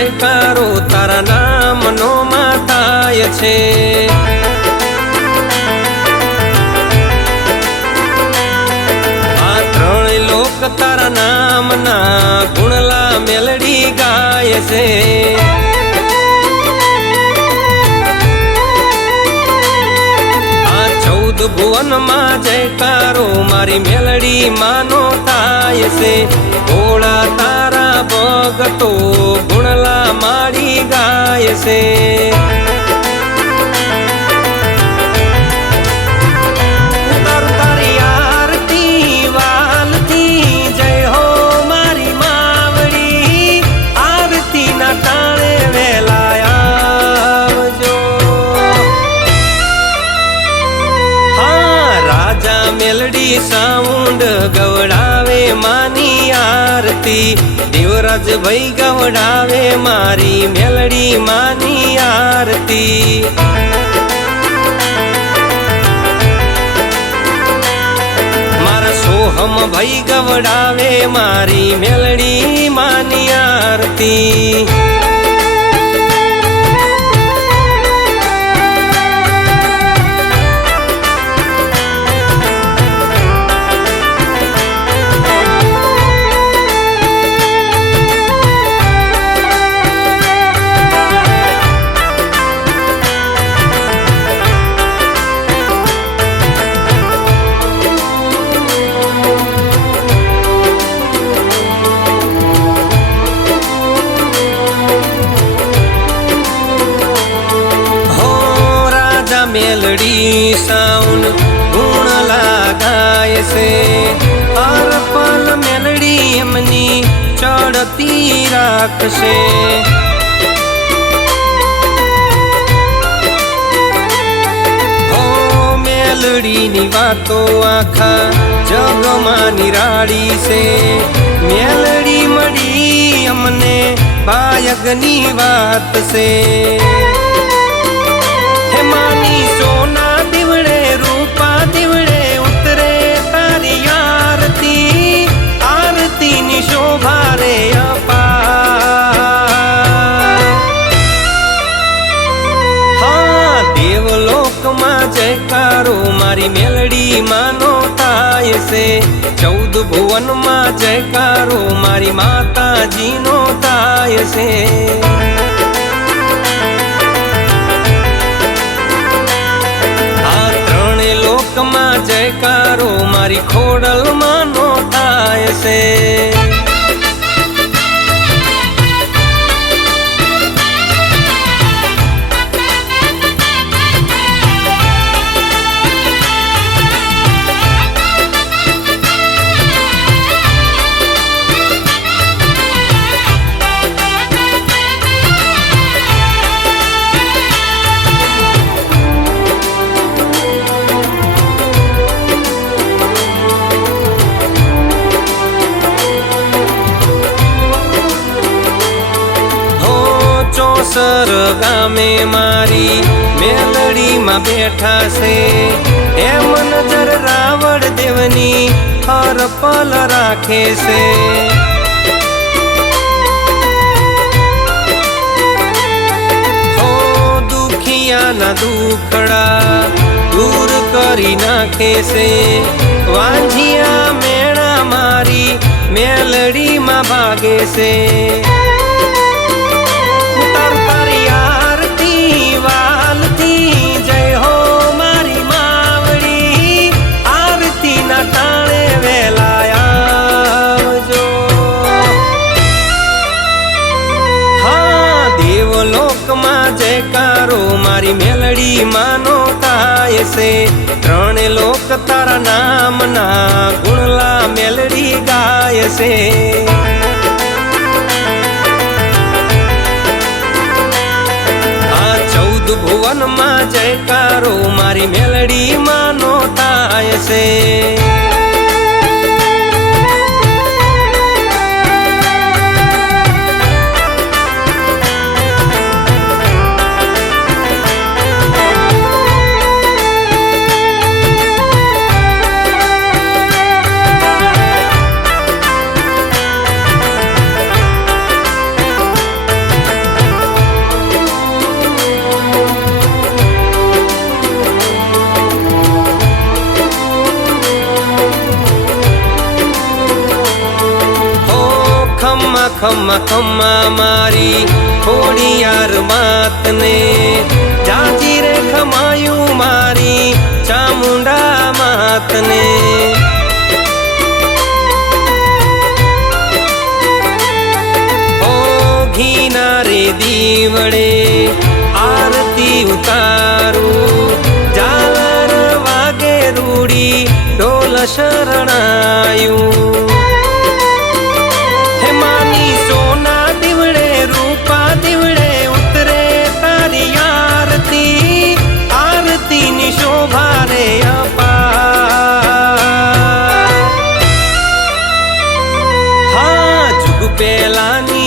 જયકારો તારા નામનો માં થાય છે. આ ત્રણેય લોક તારા નામના ગુણલા મેલડી ગાય છે. આ ચૌદ ભુવનમાં જયકારો મારી મેલડી માનો થાય છે. તારા ભગતો ગુણલા મારી ગાય છે. મેલડી સાઉન્ડ આરતી આરતી દેવરાજ ભાઈ ગવડાવે મારી મેલડી માની આરતી. મારા સોહમ ભાઈ ગવડાવે મારી મેલડી માની આરતી. મેલડી સાઉન ગુણ લાગાય છે. હર પલ મેલડી એમની ચડતી રાખશે. મેલડીની વાતો આખા જગમાં નિરાળી છે. મેલડી મળી અમને બાયગની વાત છે. માની સોના દીવડે, રૂપા દીવડે ઉતરે તારી આરતી આરતી ની શોભા રે હા, દેવલોકમાં જયકારો, મારી મેલડી માનો છે. ચૌદ ભુવનમાં જયકારો, મારી માતાજીનો થાય છે. જયકારો મારી ખોડલમાં નો થાય છે. ગામે મારી મેલડીમાં બેઠા છે. એ મનજર રાવણ દેવની હર પલ રાખે છે. દુખિયાના દુખડા દૂર કરી નાખે છે. વાંજિયા મેળા મારી મેલડીમાં ભાગે છે. મારી મેલડી માનો થાય છે. ત્રણે લોક તારા નામના ગુણલા મેલડી ગાય છે. આ ચૌદ ભુવનમાં જયકારો મારી મેલડી માનો થાય ખમ્મા ખમ્મા મારી ખોડિયાર માતને. જાજી રે ખમાયું મારી ચામુંડા માતને. ઘીના રે દીવડે આરતી ઉતારું. જાલર વાગે રૂડી ઢોલ શરણાયું.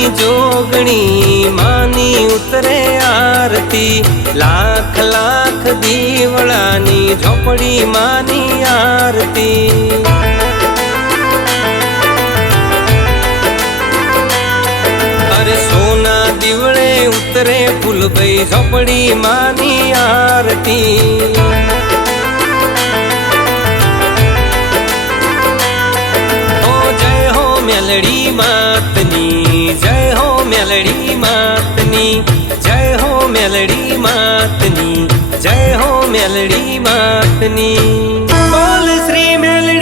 પેલાની જોગણી માની ઉતરે આરતી, લાખ લાખ દીવડાની ઝોપડી માની આરતી. અરે સોના દીવડે ઉતરે ફૂલભાઈ ઝોપડી માની આરતી. મેલડી માતની જય હો મેલડી માતની. બોલ શ્રી મેલડી